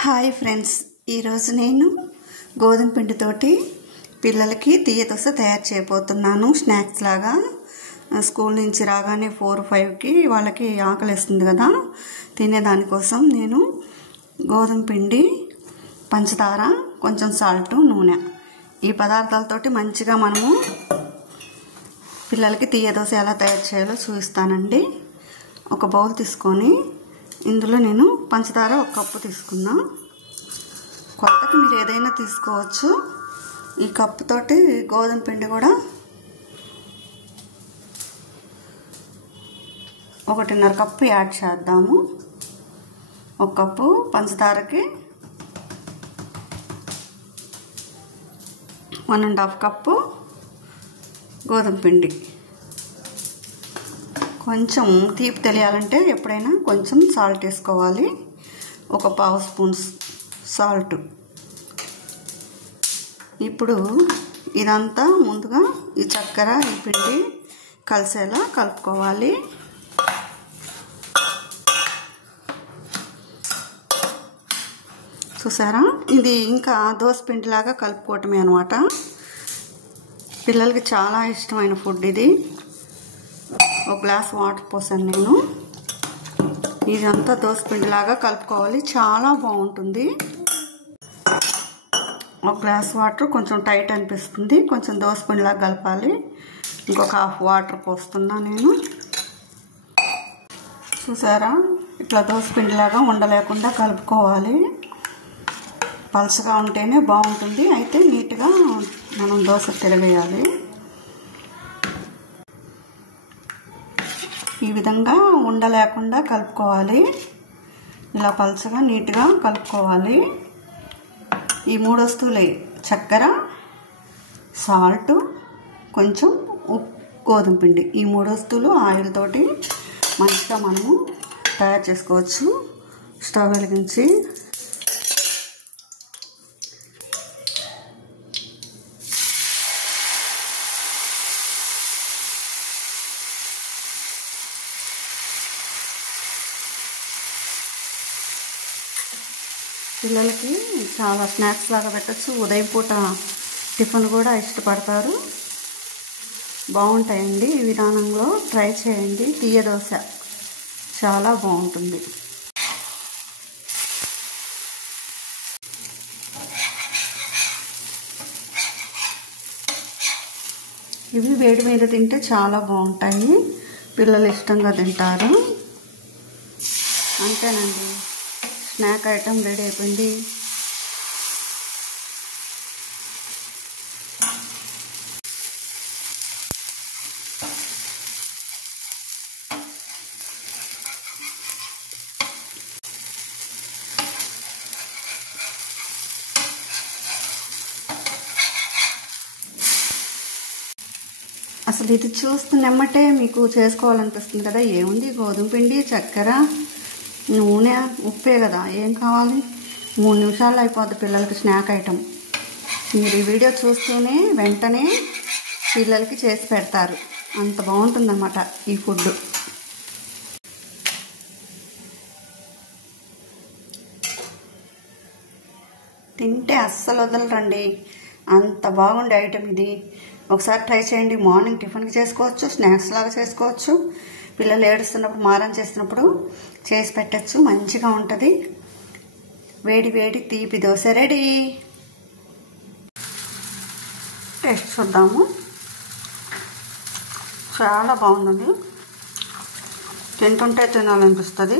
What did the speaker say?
Hi friends, ఈరోజు నేను గోధుమ పిండితోటి పిల్లలకి తీయ దోశ తయారు చేయబోతున్నాను. స్నాక్స్ లాగా స్కూల్ నుంచి రాగానే 4-5కి వాళ్ళకి ఆకలిస్తుంది కదా, తినేదానికోసం నేను గోధుమ పిండి, పంచదార, కొంచెం సాల్ట్, నూనె ఈ పదార్థాలతోటి మంచిగా మనము పిల్లలకి తీయ దోశ ఎలా తయారు చేయాలో చూపిస్తానండి. ఒక బౌల్ తీసుకొని ఇందులో నేను పంచదార 1 కప్పు తీసుకున్నా. కొలతకి మీరు ఏదైనా తీసుకోవచ్చు. ఈ కప్పుతోటి గోధుమ పిండి కూడా 1.5 కప్పు యాడ్ చేద్దాము. 1 కప్పు పంచదారకి 1.5 కప్పు గోధుమ పిండి. కొంచెం తీపి తెలియాలంటే ఎప్పుడైనా కొంచెం సాల్ట్ వేసుకోవాలి. 1 పావు స్పూన్ సాల్ట్. ఇప్పుడు ఇదంతా ముందుగా ఈ చక్కెర, ఈ పిండి కలిసేలా కలుపుకోవాలి. చూసారా, ఇది ఇంకా దోశ పిండిలాగా కలుపుకోవటమే అనమాట. పిల్లలకి చాలా ఇష్టమైన ఫుడ్ ఇది. 1 గ్లాస్ వాటర్ పోసాను నేను. ఇదంతా దోశ పిండిలాగా కలుపుకోవాలి, చాలా బాగుంటుంది. 1 గ్లాస్ వాటర్ కొంచెం టైట్ అనిపిస్తుంది, కొంచెం దోశ పిండిలాగా కలపాలి. ఇంకొక హాఫ్ వాటర్ పోస్తున్నా నేను. చూసారా, ఇట్లా దోశ పిండిలాగా ఉండలేకుండా కలుపుకోవాలి. పలచగా ఉంటేనే బాగుంటుంది. అయితే నీట్గా మనం దోశ తిరగేయాలి. ఈ విధంగా ఉండలేకుండా కలుపుకోవాలి. ఇలా పలచగా నీట్గా కలుపుకోవాలి. ఈ 3 వస్తువులే, చక్కెర, సాల్ట్, కొంచెం గోధుమ పిండి. ఈ 3 వస్తువులు ఆయిల్ తోటి మంచిగా మనము తయారు చేసుకోవచ్చు. స్టవ్ వెలిగించి పిల్లలకి చాలా స్నాక్స్ లాగా పెట్టచ్చు. ఉదయం పూట టిఫిన్ కూడా ఇష్టపడతారు. బాగుంటాయండి. ఈ విధానంలో ట్రై చేయండి. తీయ దోశ చాలా బాగుంటుంది. ఇవి వేడి మీద తింటే చాలా బాగుంటాయి. పిల్లలు ఇష్టంగా తింటారు. అంతేనండి, స్నాక్ ఐటెం రెడీ అయిపోయింది. అసలు ఇది చూస్తున్నమ్మటే మీకు చేసుకోవాలనిపిస్తుంది కదా. ఏముంది, గోధుమ పిండి, చక్కెర, నూనె, ఉప్పే కదా, ఏం కావాలి. 3 నిమిషాల్లో అయిపోద్ది పిల్లలకి స్నాక్ ఐటెం. మీరు ఈ వీడియో చూస్తూనే వెంటనే పిల్లలకి చేసి పెడతారు. అంత బాగుంటుందన్నమాట ఈ ఫుడ్. తింటే అస్సలు వదలరండి, అంత బాగుండే ఐటెం ఇది. ఒకసారి ట్రై చేయండి. మార్నింగ్ టిఫిన్కి చేసుకోవచ్చు, స్నాక్స్ లాగా చేసుకోవచ్చు. పిల్లలు ఏడుస్తున్నప్పుడు, మారం చేస్తున్నప్పుడు చేసి పెట్టచ్చు. మంచిగా ఉంటుంది. వేడి వేడి తీపి దోశ రెడీ. టేస్ట్ చూద్దాము. చాలా బాగుంది. తింటుంటే తినాలనిపిస్తుంది.